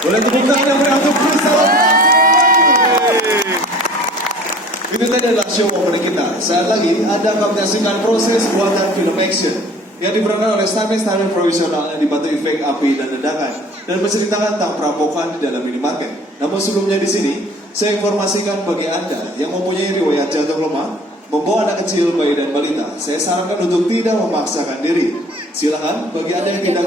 Boleh tepuk tangan yang meriah untuk Kristal. Itu tadi adalah show momen kita. Saat lagi Anda akan menyaksikan proses buatan film action yang diperankan oleh stuntman profesional yang dibantu efek api dan ledakan dan menceritakan tentang perampokan di dalam minimarket. Namun sebelumnya di sini, saya informasikan bagi Anda yang mempunyai riwayat jantung lemah, membawa anak kecil, bayi dan balita, saya sarankan untuk tidak memaksakan diri. Silakan bagi Anda yang tidak